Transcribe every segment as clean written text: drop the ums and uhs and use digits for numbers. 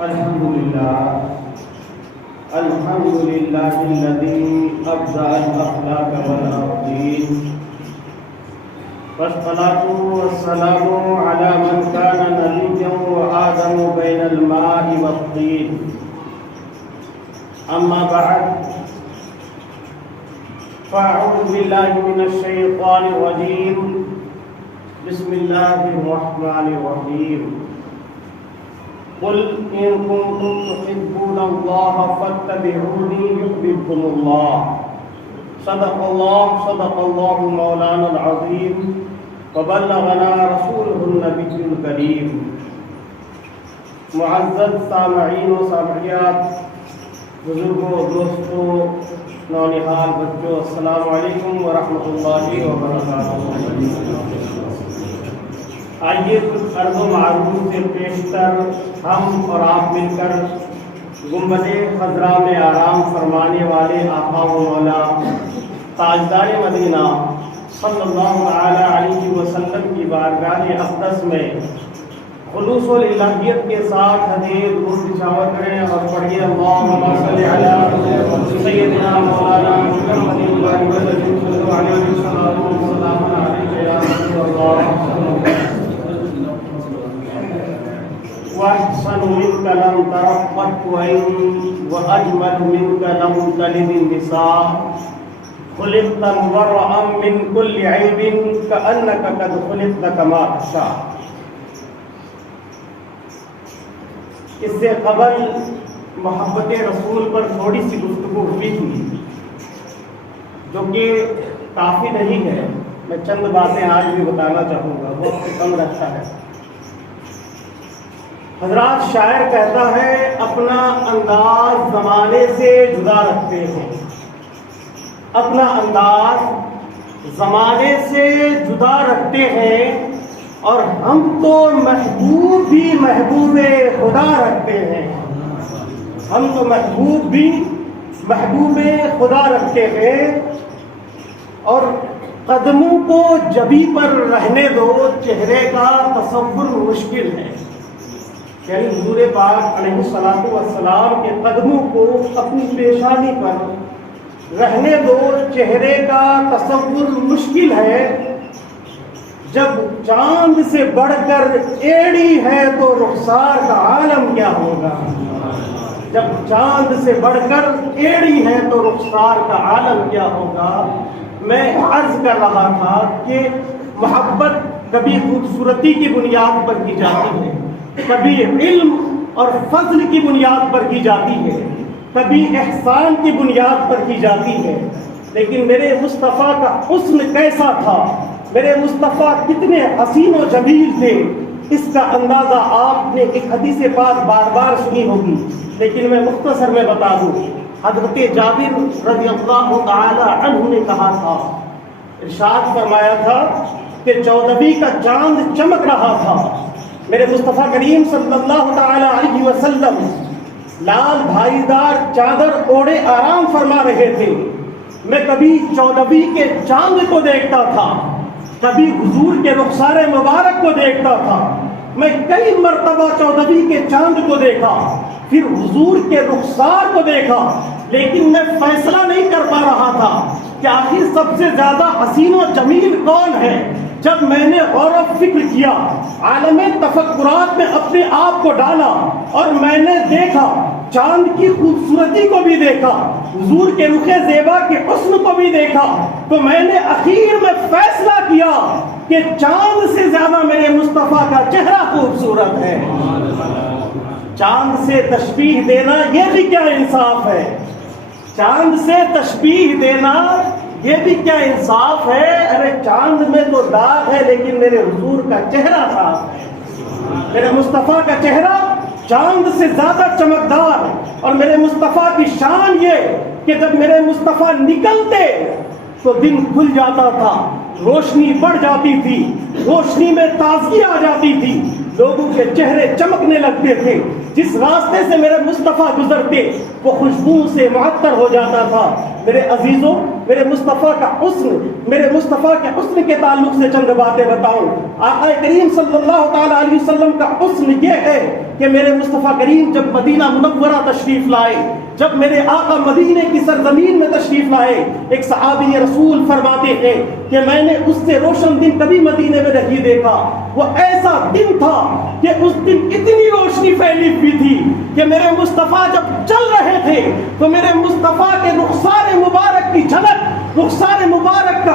الحمد لله الذي أبدع الأخلاق والأرضين، والصلاة والسلام على من كان نبيا وآدم بين الماء والطين. أما بعد، فأعوذ بالله من الشيطان الرجيم. بسم الله الرحمن الرحيم. قل إن كنتم تحبون الله فاتبعوني يحببكم الله. صدق الله مولانا العظيم، وبلغنا رسوله النبي الكريم. معزز سامعین و سامعیات، بزرگوں، دوستوں، نونہال بچوں، السلام علیکم ورحمۃ اللہ وبرکاتہ. آئیے کچھ عرض و معروف سے پیشتر ہم اور آپ مل کر گنبد خضرا میں آرام فرمانے والے آقا و مولا تاجدار مدینہ صلی اللہ علیہ وسلم کی بارگاہ اقدس میں خلوص و للہیت کے ساتھ حدیث درود نشاور کریں اور پڑھیے اللہم صلی علی سیدنا مولانا محمد صلی اللہ علیہ وسلم یا رسول اللہ. وأحسن منك لم ترقت وأجمل منك لم تلد النساء خلقت مبرأ من كل عيب كأنك قد خلقت كما تشاء. اس سے قبل محبت رسول پر تھوڑی سی گفتگو ہوئی تھی جو کہ کافی نہیں ہے. میں چند باتیں آج بھی بتانا چاہوں گا، وقت کم رکھا ہے. حضرات، شاعر کہتا ہے اپنا انداز زمانے سے جدا رکھتے ہیں. اپنا انداز زمانے سے جدا رکھتے ہیں اور ہم تو محبوب بھی محبوب خدا رکھتے ہیں. ہم تو محبوب بھی محبوب خدا رکھتے ہیں. اور قدموں کو جبی پر رہنے دو، چہرے کا تصور مشکل ہے. یعنی حضور پاک علیہ الصلوۃ والسلام کے قدموں کو اپنی پیشانی پر رہنے دو، چہرے کا تصور مشکل ہے. جب چاند سے بڑھ کر ایڑی ہے تو رخسار کا عالم کیا ہوگا. جب چاند سے بڑھ کر ایڑی ہے تو رخسار کا عالم کیا ہوگا. میں عرض کر رہا تھا کہ محبت کبھی خوبصورتی کی بنیاد پر کی جاتی ہے، کبھی علم اور فضل کی بنیاد پر کی جاتی ہے، کبھی احسان کی بنیاد پر کی جاتی ہے. لیکن میرے مصطفیٰ کا حسن کیسا تھا، میرے مصطفیٰ کتنے حسین و جمیل تھے، اس کا اندازہ آپ نے ایک حدیث پاک بار بار سنی ہوگی، لیکن میں مختصر میں بتا دوں. حضرت جابر رضی اللہ تعالی عنہ نے کہا تھا، ارشاد فرمایا تھا کہ 14ویں کا چاند چمک رہا تھا. میرے مصطفیٰ کریم صلی اللہ تعالی علیہ وسلم لال بھائی دار چادر اوڑے آرام فرما رہے تھے. میں کبھی 14ویں کے چاند کو دیکھتا تھا، کبھی حضور کے رخسار مبارک کو دیکھتا تھا. میں کئی مرتبہ 14ویں کے چاند کو دیکھا، پھر حضور کے رخسار کو دیکھا، لیکن میں فیصلہ نہیں کر پا رہا تھا کہ آخر سب سے زیادہ حسین و جمیل کون ہے. جب میں نے غور و فکر کیا، عالم تفکرات میں اپنے آپ کو ڈالا اور میں نے دیکھا، چاند کی خوبصورتی کو بھی دیکھا، حضور کے رخ زیبا کے حسن کو بھی دیکھا، تو میں نے اخیر میں فیصلہ کیا کہ چاند سے زیادہ میرے مصطفیٰ کا چہرہ خوبصورت ہے. چاند سے تشبیہ دینا یہ بھی کیا انصاف ہے. چاند سے تشبیہ دینا یہ بھی کیا انصاف ہے. ارے چاند میں تو داغ ہے لیکن میرے حضور کا چہرہ صاف ہے. میرے مصطفیٰ کا چہرہ چاند سے زیادہ چمکدار. اور میرے مصطفیٰ کی شان یہ کہ جب میرے مصطفیٰ نکلتے تو دن کھل جاتا تھا، روشنی بڑھ جاتی تھی، روشنی میں تازگی آ جاتی تھی، لوگوں کے چہرے چمکنے لگتے تھے. جس راستے سے میرے مصطفیٰ گزرتے وہ خوشبو سے معطر ہو جاتا تھا. میرے عزیزوں، میرے مصطفیٰ کا حسن، میرے مصطفیٰ کے حسن کے تعلق سے چند باتیں بتاؤں۔ آقا کریم صلی اللہ تعالیٰ علیہ وسلم کا حسن یہ ہے کہ میرے مصطفیٰ کریم جب مدینہ منورہ تشریف لائے، جب میرے آقا مدینے کی سرزمین میں تشریف لائے، ایک صحابی رسول فرماتے ہیں کہ میں نے اس سے روشن دن کبھی مدینے میں نہیں دیکھا۔ وہ ایسا دن تھا کہ اس دن اتنی روشنی پھیلی ہوئی تھی کہ میرے مصطفیٰ جب چل رہے تھے تو میرے مصطفیٰ کے رخسار مبارک کی جھلک، رخسار مبارک کا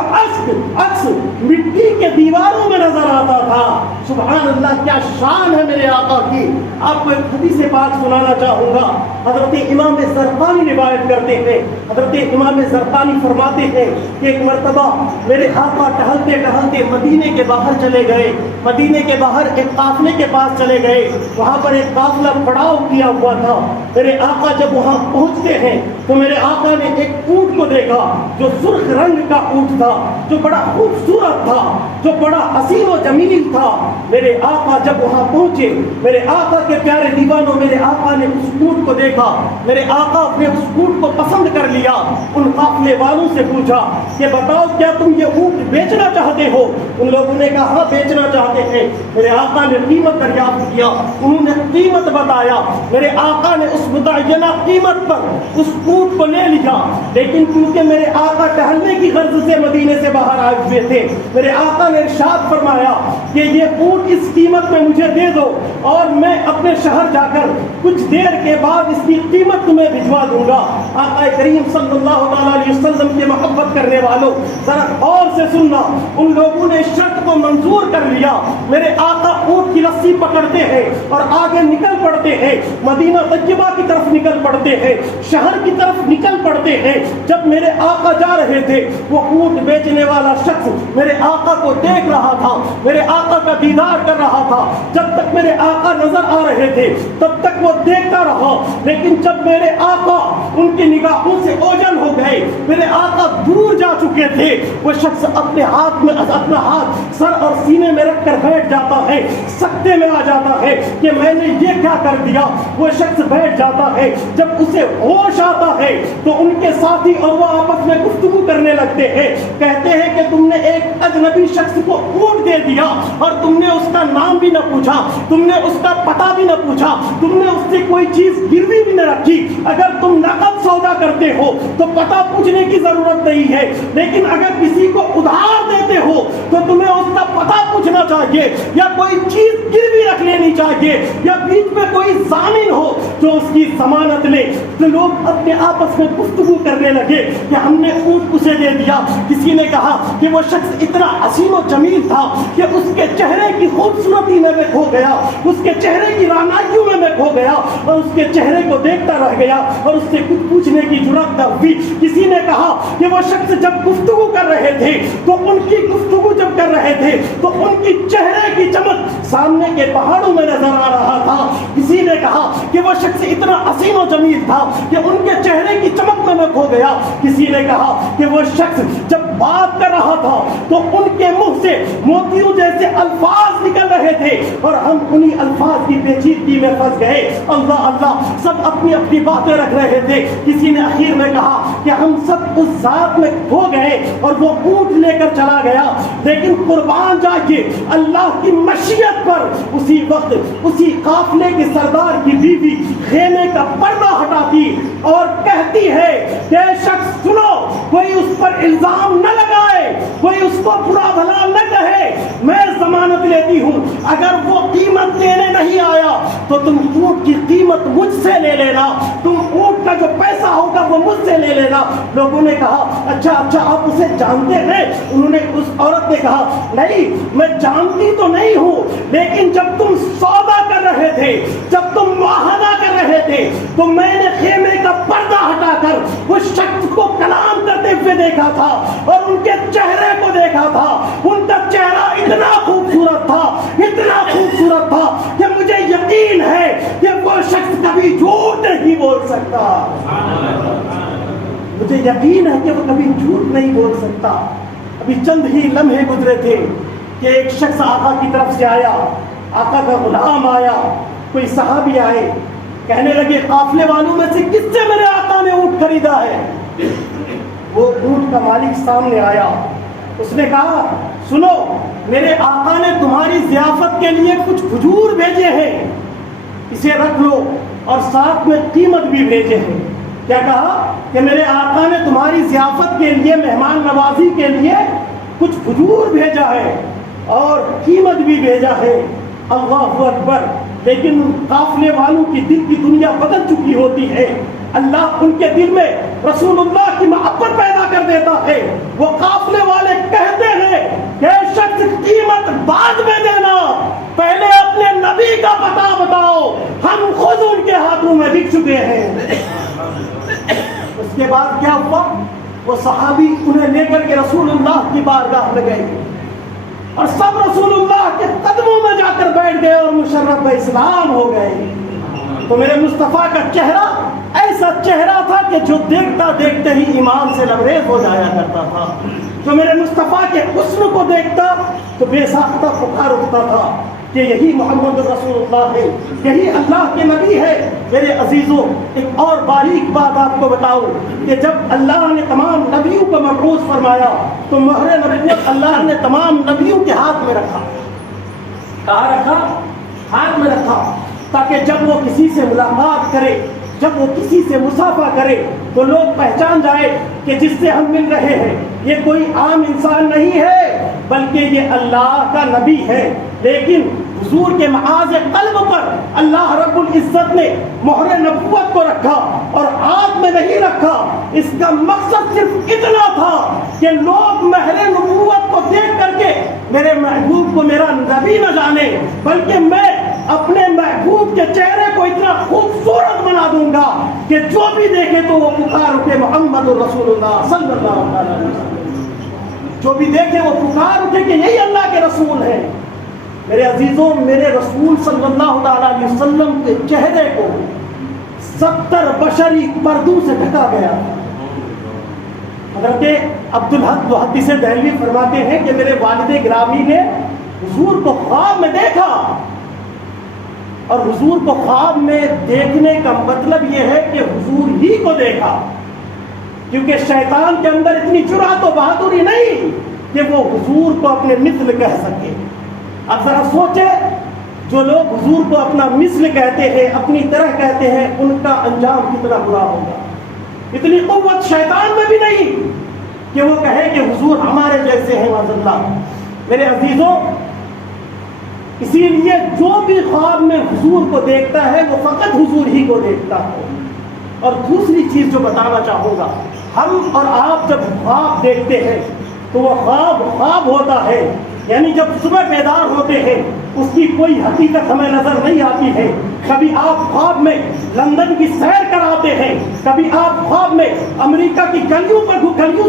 عکس مٹی کے دیواروں میں نظر آتا تھا۔ سبحان اللہ، کیا شان ہے میرے آقا کی۔ آپ کو ایک حدیث پاک سنانا چاہوں گا۔ حضرت امام زرقانی روایت کرتے ہیں، حضرت امام زرقانی فرماتے ہیں کہ ایک مرتبہ میرے آقا ٹہلتے ٹہلتے مدینے کے باہر چلے گئے، مدینے کے باہر ایک قافلے کے پاس چلے گئے، وہاں پر ایک قافلہ پڑاؤ کیا ہوا تھا۔ میرے آقا جب وہاں پہنچتے ہیں تو میرے آقا نے ایک اونٹ کو دیکھا جو سرخ رنگ کا اونٹ تھا، جو بڑا خوبصورت تھا، جو بڑا حسین و جمیل تھا۔ میرے آقا جب وہاں پہنچے، میرے آقا کے پیارے دیوانوں، میرے آقا نے اس اونٹ کو دیکھا، میرے آقا نے اس اونٹ کو پسند کر لیا۔ ان قافلے والوں سے پوچھا کہ بتاؤ کیا تم یہ اونٹ بیچنا چاہتے ہو؟ ان لوگوں نے کہا ہاں بیچنا چاہتے ہیں۔ میرے آقا نے قیمت دریافت کیا، انہوں نے قیمت بتایا، میرے آقا نے اس متعینہ قیمت پر اس اونٹ کو لے لیا۔ لیکن کیونکہ میرے آقا ٹہلنے کی غرض سے مدینے سے باہر آئے ہوئے تھے، میرے آقا نے ارشاد فرمایا کہ یہ اونٹ اس قیمت میں مجھے دے دو اور میں اپنے شہر جا کر کچھ دیر کے بعد اس کی قیمت تمہیں بھجوا دوں گا۔ آقا کریم صلی اللہ تعالیٰ علیہ وسلم کے محبت کرنے والوں، ذرا غور سے سننا، ان لوگوں نے شرط کو منظور کر لیا۔ میرے آقا اونٹ کی رسی پکڑتے ہیں اور آگے نکل پڑتے ہیں، مدینہ طیبہ کی طرف نکل پڑتے ہیں، شہر کی طرف نکل پڑتے ہیں۔ جب میرے آقا جا رہے تھے، وہ اونٹ بیچنے والا شخص میرے آقا کو دیکھ رہا تھا، میرے آقا کا دیدار کر رہا تھا۔ جب تک میرے آقا نظر آ رہے تھے تب تک وہ دیکھتا رہا، لیکن جب میرے آقا ان کی نگاہوں سے اوجھل ہو گئے، میرے آقا دور جا چکے تھے، وہ شخص اپنے ہاتھ میں اپنا ہاتھ سر اور سینے میں رکھ کر بیٹھ جاتا ہے، سکتے میں آ جاتا ہے کہ میں نے یہ کیا کر دیا۔ وہ شخص بیٹھ جاتا ہے، جب اسے ہوش آتا ہے تو ان کے ساتھی اور وہ آپس میں گفتگو کرنے لگتے ہیں، کہتے ہیں کہ تم نے ایک اجنبی شخص کو اونٹ دے دیا اور تم نے اس کا نام بھی نہ پوچھا، تم نے اس کا پتہ بھی نہ پوچھا، تم نے اس سے کوئی چیز گروی بھی نہ رکھی۔ اگر تم نقد سودا کرتے ہو تو پتہ پوچھنے کی ضرورت نہیں ہے، لیکن اگر کسی کو ادھار دیتے ہو تو تمہیں اس کا پتہ پوچھنا چاہیے، یا کوئی چیز گروی رکھ لینی چاہیے، یا بیچ میں کوئی ضامن ہو جو اس کی ضمانت لے۔ تو لوگ اپنے آپس میں گفتگو کرنے لگے کہ ہم نے اونٹ اسے دے دیا۔ کسی نے کہا کہ وہ شخص اتنا حسین و جمیل تھا کہ اس کے چہرے کی خوبصورتی میں کھو گیا، اس کے چہرے کی رعنائیوں میں کھو گیا اور اس کے چہرے کو دیکھتا رہ گیا اور اس سے کچھ پوچھنے کی جرأت نہ ہوئی۔ کسی نے کہا کہ وہ شخص جب گفتگو کر رہے تھے تو ان کی گفتگو جب کر رہے تھے تو ان کی چہرے کی چمک سامنے کے پہاڑوں میں نظر آ رہا تھا۔ کسی نے کہا کہ وہ شخص اتنا حسین و جمیل تھا کہ ان کے چہرے کی چمک میں کھو گیا۔ کسی نے کہا کہ وہ شخص جب بات کر رہا تھا تو ان کے منہ سے موتیوں جیسے الفاظ نکل رہے تھے اور ہم انہی الفاظ کی پیچیدگی میں پھنس گئے۔ اللہ اللہ، سب اپنی اپنی باتیں رکھ رہے تھے۔ کسی نے اخیر میں کہا کہ ہم سب اس ذات میں کھو گئے اور وہ اونٹ لے کر چلا گیا، لیکن قربان جائیے اللہ کی مشیت پر اسی وقت اسی قافلے کے سردار کی بیوی خیمے کا پردہ ہٹاتی اور کہتی ہے کہ شخص سنو، کوئی اس پر الزام نہ لگائے، کوئی اس کو برا بھلا نہ کہے، میں ضمانت لیتی ہوں اگر وہ قیمت دینے نہیں آیا تو تم اونٹ کی قیمت مجھ سے لے لینا، تم اونٹ کا جو پیسہ ہوگا وہ مجھ سے لے لینا۔ لوگوں نے کہا اچھا آپ اسے جانتے ہیں؟ انہوں نے اس عورت نے کہا نہیں، میں جانتی تو نہیں ہوں، لیکن جب تم سودا کر رہے تھے، جب تم معاہدہ کر رہے تھے تو میں نے خیمے کا پردہ ہٹا کر اس شخص کو کلام کرتے ہوئے دیکھا تھا اور ان کے چہرے کو دیکھا تھا۔ ان کا چہرہ اتنا خوبصورت تھا، اتنا خوبصورت تھا کہ مجھے یقین ہے کہ وہ شخص کبھی جھوٹ نہیں بول سکتا، مجھے یقین ہے کہ وہ کبھی جھوٹ نہیں بول سکتا۔ ابھی چند ہی لمحے گزرے تھے کہ ایک شخص آقا کی طرف سے آیا، آقا کا غلام آیا، کوئی صحابی آئے، کہنے لگے قافلے والوں میں سے کس سے میرے آقا نے اونٹ خریدا ہے؟ وہ اونٹ کا مالک سامنے آیا، اس نے کہا سنو، میرے آقا نے تمہاری ضیافت کے لیے کچھ کھجور بھیجے ہیں، اسے رکھ لو، اور ساتھ میں قیمت بھی بھیجے ہیں۔ کیا کہا کہ میرے آقا نے تمہاری ضیافت کے لیے، مہمان نوازی کے لیے کچھ کھجور بھیجا ہے اور قیمت بھی بھیجا ہے۔ اللہ اکبر! لیکن قافلے والوں کی دل کی دنیا بدل چکی ہوتی ہے، اللہ ان کے دل میں رسول اللہ کی محبت پیدا کر دیتا ہے۔ وہ قافلے والے کہتے ہیں کہ شخص قیمت بعد میں دینا، پہلے اپنے نبی کا پتہ بتاؤ، ہم خود ان کے ہاتھوں میں بک چکے ہیں۔ اس کے بعد کیا ہوا؟ وہ صحابی انہیں لے کر کے رسول اللہ کی بارگاہ میں گئے اور سب رسول اللہ کے قدموں میں جا کر بیٹھ گئے اور مشرف اسلام ہو گئے۔ تو میرے مصطفیٰ کا چہرہ ایسا چہرہ تھا کہ جو دیکھتا دیکھتے ہی ایمان سے لبریز ہو جایا کرتا تھا۔ جو میرے مصطفیٰ کے حسن کو دیکھتا تو بے ساختہ پکار اٹھتا تھا کہ یہی محمد رسول اللہ ہے، یہی اللہ کے نبی ہے۔ میرے عزیزوں، ایک اور باریک بات آپ کو بتاؤں کہ جب اللہ نے تمام نبیوں کو مبعوث فرمایا تو مہر نبوت اللہ نے تمام نبیوں کے ہاتھ میں رکھا۔ کہاں رکھا؟ ہاتھ میں رکھا، تاکہ جب وہ کسی سے ملاقات کرے، جب وہ کسی سے مصافحہ کرے تو لوگ پہچان جائے کہ جس سے ہم مل رہے ہیں یہ کوئی عام انسان نہیں ہے بلکہ یہ اللہ کا نبی ہے۔ لیکن حضور کے معاذ قلب پر اللہ رب العزت نے مہر نبوت کو رکھا اور آگ میں نہیں رکھا۔ اس کا مقصد صرف اتنا تھا کہ لوگ مہر نبوت کو دیکھ کر کے میرے محبوب کو میرا نبی نہ جانے، بلکہ میں اپنے محبوب کے چہرے کو اتنا خوبصورت بنا دوں گا کہ جو بھی دیکھے تو وہ پکار اٹھے محمد رسول اللہ صلی اللہ علیہ وسلم۔ جو بھی دیکھے وہ پکار اٹھے کہ یہی اللہ کے رسول ہیں۔ میرے عزیزوں، میرے رسول صلی اللہ تعالیٰ علیہ وسلم کے چہرے کو 70 بشری پردوں سے ڈھکا گیا۔ حضرت عبدالحق محدث دہلوی فرماتے ہیں کہ میرے والد گرامی نے حضور کو خواب میں دیکھا، اور حضور کو خواب میں دیکھنے کا مطلب یہ ہے کہ حضور ہی کو دیکھا، کیونکہ شیطان کے اندر اتنی جرأت و بہادری نہیں کہ وہ حضور کو اپنے مثل کہہ سکے۔ اب ذرا سوچیں، جو لوگ حضور کو اپنا مثل کہتے ہیں، اپنی طرح کہتے ہیں، ان کا انجام کتنا برا ہوگا۔ اتنی قوت شیطان میں بھی نہیں کہ وہ کہے کہ حضور ہمارے جیسے ہیں معاذ اللہ۔ میرے عزیزوں، اسی لیے جو بھی خواب میں حضور کو دیکھتا ہے وہ فقط حضور ہی کو دیکھتا ہے۔ اور دوسری چیز جو بتانا چاہوں گا، ہم اور آپ جب خواب دیکھتے ہیں تو وہ خواب ہوتا ہے، یعنی جب صبح بیدار ہوتے ہیں اس کی کوئی حقیقت ہمیں نظر نہیں آتی ہے۔ کبھی آپ خواب میں لندن کی سیر کراتے ہیں، کبھی آپ خواب میں امریکہ کی گلیوں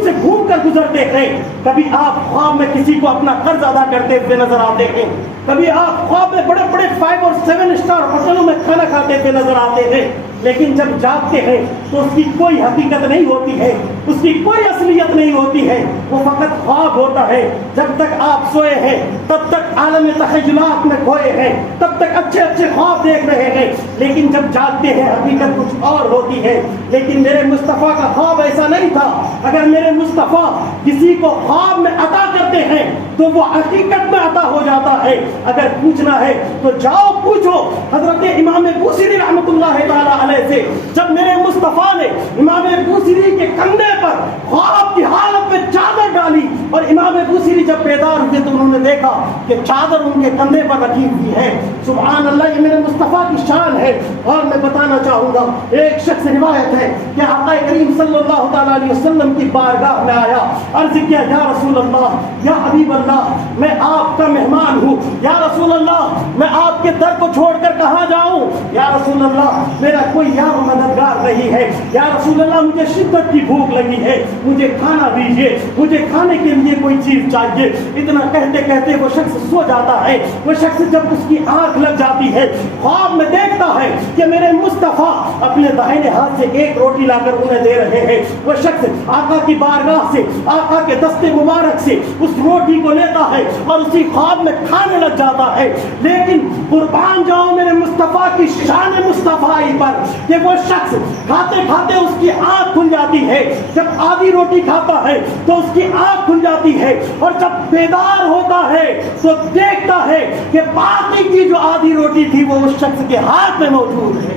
سے گھوم کر گزرتے ہیں، کبھی آپ خواب میں کسی کو اپنا قرض ادا کرتے ہوئے نظر آتے ہیں، کبھی آپ خواب میں بڑے بڑے 5 اور 7 اسٹار ہوٹلوں میں کھانا کھاتے ہوئے نظر آتے ہیں۔ لیکن جب جاگتے ہیں تو اس کی کوئی حقیقت نہیں ہوتی ہے، اس کی کوئی اصلیت نہیں ہوتی ہے، وہ فقط خواب ہوتا ہے۔ جب تک آپ سوئے ہیں تب تک عالم تخیلات میں کھوئے ہیں، تب تک اچھے اچھے خواب دیکھ رہے ہیں، لیکن جب جاگتے ہیں حقیقت کچھ اور ہوتی ہے۔ لیکن میرے مصطفیٰ کا خواب ایسا نہیں تھا۔ اگر میرے مصطفیٰ کسی کو خواب میں عطا کرتے ہیں تو وہ حقیقت میں عطا ہو جاتا ہے۔ اگر پوچھنا ہے تو جاؤ پوچھو حضرت امام بوصیری رحمۃ اللہ تعالی علیہ سے، جب میرے مصطفیٰ نے امام بوصیری کے کندھے پر خواب کی حالت میں چادر ڈالی اور امام بوصیری جب بیدار ہوئے تو انہوں نے دیکھا کہ چادر ان کے کندھے پر رکھی ہوئی ہے۔ سبحان اللہ، یہ میرے مصطفیٰ کی شان ہے۔ اور میں بتانا چاہوں گا، ایک شخص روایت ہے کہ آقا کریم صلی اللہ تعالیٰ علیہ وسلم کی بارگاہ میں آیا، عرض کیا یا رسول اللہ، یا حبیب اللہ، میں آپ کا مہمان ہوں، یا رسول اللہ میں آپ کے در کو چھوڑ کر کہاں جاؤں، یا رسول اللہ میرا کوئی یار و مددگار نہیں ہے، یا رسول اللہ مجھے شدت کی بھوک لگی ہے، مجھے کھانا دیجیے، مجھے کھانے کے لیے کوئی چیز چاہیے۔ اتنا کہتے کہتے وہ شخص سو جاتا ہے۔ وہ شخص جب اس کی آنکھ لگ جاتی ہے خواب میں دیکھتا ہے کہ میرے مصطفیٰ اپنے داہنے ہاتھ سے ایک روٹی لا کر انہیں دے رہے ہیں۔ وہ شخص آقا کی بارگاہ سے، آقا کے دست مبارک سے اس روٹی کو لیتا ہے اور اسی خواب میں کھانے لگ جاتا ہے۔ لیکن قربان جاؤ میرے مصطفیٰ کی شان مصطفی پر کہ وہ شخص کھاتے کھاتے اس کی آنکھ کھل جاتی ہے، جب آدھی روٹی کھاتا ہے تو اس کی آنکھ کھل جاتی ہے، اور جب بیدار ہوتا ہے تو دیکھتا ہے کہ باقی کی جو آدھی روٹی تھی وہ اس شخص کے ہاتھ میں موجود ہے۔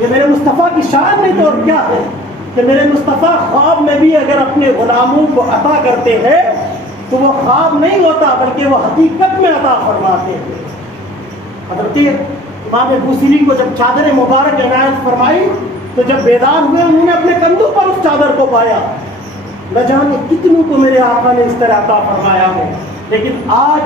یہ میرے مصطفیٰ کی شان نہیں تو اور کیا ہے کہ میرے مصطفیٰ خواب میں بھی اگر اپنے غلاموں کو عطا کرتے ہیں تو وہ خواب نہیں ہوتا بلکہ وہ حقیقت میں عطا فرماتے ہیں۔ حضرت امام بوصیری کو جب چادر مبارک عنایت فرمائی تو جب بیدار ہوئے انہوں نے اپنے کندھوں پر اس چادر کو پایا۔ نہ جانے کتنوں کو میرے آقا نے اس طرح عطا فرمایا ہے، لیکن آج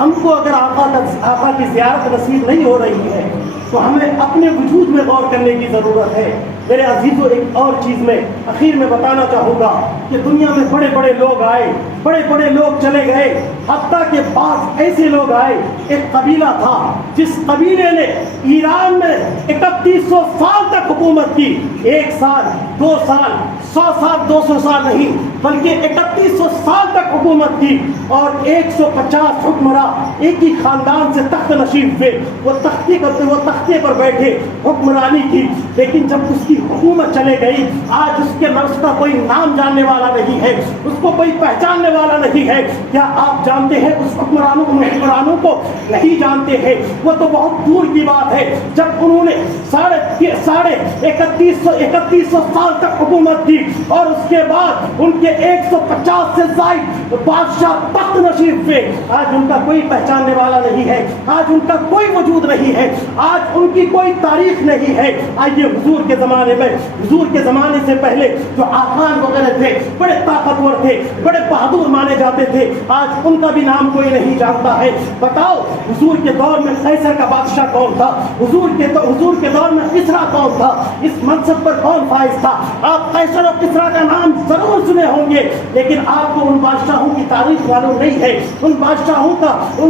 ہم کو اگر آقا کی زیارت نصیب نہیں ہو رہی ہے تو ہمیں اپنے وجود میں غور کرنے کی ضرورت ہے۔ میرے عزیزوں، ایک اور چیز میں اخیر میں بتانا چاہوں گا کہ دنیا میں بڑے بڑے لوگ آئے، بڑے بڑے لوگ چلے گئے، حتیٰ کہ بعض ایسے لوگ آئے۔ ایک قبیلہ تھا جس قبیلے نے ایران میں 3100 سال تک حکومت کی، 1 سال 2 سال 100 سال 200 سال نہیں بلکہ 3100 سال تک حکومت کی، اور 150 حکمراں ایک ہی خاندان سے تخت نشین ہوئے، وہ تختے پر بیٹھے حکمرانی کی۔ لیکن جب اس کی حکومت چلے گئی، آج اس کا کوئی نام جاننے والا نہیں ہے، اس کو کوئی پہچاننے والا نہیں ہے۔ کیا آپ جانتے ہیں اس حکمرانوں کو؟ نہیں جانتے ہیں، وہ تو بہت دور کی بات ہے۔ جب انہوں نے 3100 سال تک حکومت کی اور اس کے بعد ان کے 150 سے زائد بادشاہ تخت نشین ہوئے، آج ان کا کوئی پہچاننے والا نہیں ہے، آج ان کا کوئی وجود نہیں ہے، آج ان کی کوئی تاریخ نہیں ہے۔ آئیے حضور کے زمانے میں، حضور کے زمانے سے پہلے جو آخان وغیرہ تھے، بڑے طاقتور تھے، بڑے بہادر مانے جاتے تھے، آج ان کا بھی نام کوئی نہیں جانتا ہے۔ بتاؤ حضور کے دور میں قیصر کا بادشاہ کون تھا؟ حضور کے دور میں کسریٰ کون تھا؟ اس منصب پر کون فائز تھا؟ آپ قیصر اور کسریٰ کا نام ضرور سنے ہوں گے، لیکن آپ کو ان بادشاہوں کی تاریخ معلوم نہیں ہے، ان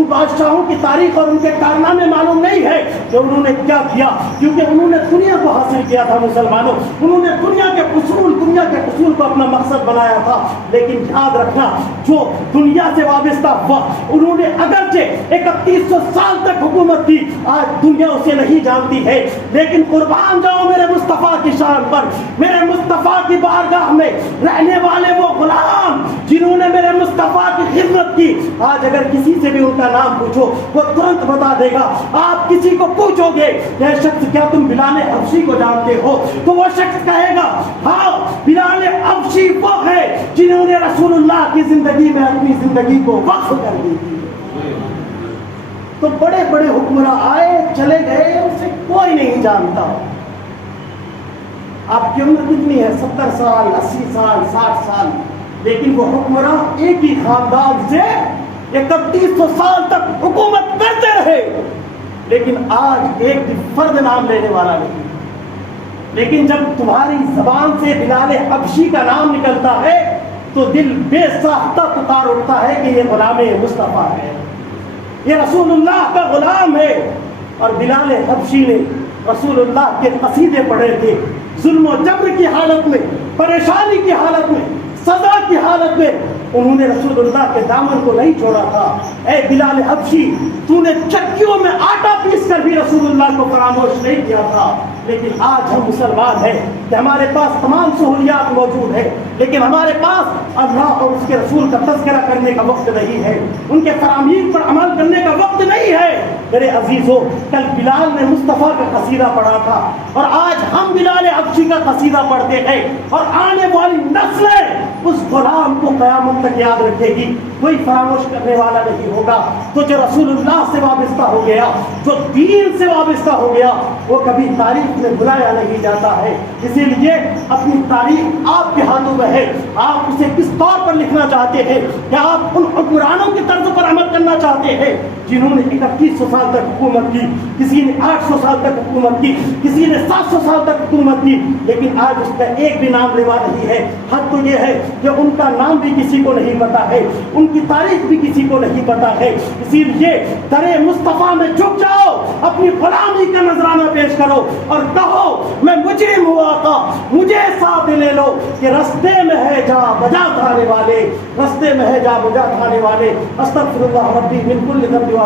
بادشاہوں کی تاریخ اور ان کے کارنامے معلوم نہیں ہے کہ انہوں نے کیا کیا، کیونکہ انہوں نے دنیا کو حاصل کیا تھا۔ مسلمانوں، انہوں نے دنیا کے اصول کو اپنا مقصد بنایا تھا، لیکن یاد رکھنا جو دنیا سے وابستہ ہوا، انہوں نے اگرچہ 3100 سال تک حکومت کی، آج دنیا اسے نہیں جانتی ہے، لیکن قربان جاؤ میرے مصطفیٰ کی شان پر، میرے مصطفیٰ کی بارگاہ میں رہنے والے وہ غلام جنہوں نے میرے مصطفیٰ کی خدمت کی، آج اگر کسی سے بھی ان کا نام پوچھو وہ ترنت بتا دے گا۔ آپ کسی کو پوچھو گے کہ شخص کیا تم بلال حبشی کو جانتے ہو، تو وہ شخص کہے گا ہاں بلال حبشی وہ ہے جنہوں نے رسول اللہ کی زندگی میں اپنی زندگی کو وقف کر دی تھی۔ تو بڑے بڑے حکمراں آئے چلے گئے، اسے کوئی نہیں جانتا۔ آپ کی عمر کتنی ہے؟ 70 سال 80 سال 60 سال، لیکن وہ حکمراں ایک ہی خاندان سے 3100 سال تک حکومت کرتے رہے، لیکن آج ایک بھی فرد نام لینے والا نہیں۔ لیکن جب تمہاری زبان سے بلال حبشی کا نام نکلتا ہے تو دل بے ساختہ پکار اٹھتا ہے کہ یہ غلام مصطفیٰ ہے، یہ رسول اللہ کا غلام ہے۔ اور بلال حبشی نے رسول اللہ کے قصیدے پڑھے تھے، ظلم و جبر کی حالت میں، پریشانی کی حالت میں، سزا کی حالت میں انہوں نے رسول اللہ کے دامن کو نہیں چھوڑا تھا۔ اے بلال حبشی، تو نے چکیوں میں آٹا پیس کر بھی رسول اللہ کو فراموش نہیں کیا تھا۔ لیکن آج ہم مسلمان ہیں کہ ہمارے پاس تمام سہولیات موجود ہیں، لیکن ہمارے پاس اللہ اور اس کے رسول کا تذکرہ کرنے کا وقت نہیں ہے، ان کے فرامین پر عمل کرنے کا وقت نہیں ہے۔ میرے عزیزوں، کل بلال نے مصطفیٰ کا قصیدہ پڑھا تھا، اور آج ہم بلال حبشی کا قصیدہ پڑھتے ہیں، اور آنے والی نسلیں اس غلام کو قیامت تک یاد رکھے گی، کوئی فراموش کرنے والا نہیں ہوگا۔ تو جو رسول اللہ سے وابستہ ہو گیا، جو دین سے وابستہ ہو گیا، وہ کبھی تاریخ میں بلایا نہیں جاتا ہے۔ اسی لیے اپنی تاریخ آپ کے ہاتھوں میں ہے، آپ اسے کس طور پر لکھنا چاہتے ہیں؟ کیا آپ ان حکمرانوں کی طرز پر عمل کرنا چاہتے ہیں جنہوں نے 3100 سال تک حکومت کی، کسی نے 800 سال تک حکومت کی، کسی نے 700 سال تک حکومت کی، لیکن آج اس کا ایک بھی نام لیوا نہیں ہے؟ حد تو یہ ہے کہ ان کا نام بھی کسی کو نہیں پتا ہے، ان کی تاریخ بھی کسی کو نہیں پتا ہے۔ اسی لیے در مصطفیٰ میں جھک جاؤ، اپنی غلامی کا نذرانہ پیش کرو اور کہو میں مجرم ہوا تھا، مجھے ساتھ لے لو کہ رستے میں ہے جا بجا کھانے والے، رستے میں ہے جا بجا کھانے والے۔ استغفر اللہ ربی من کل ذنب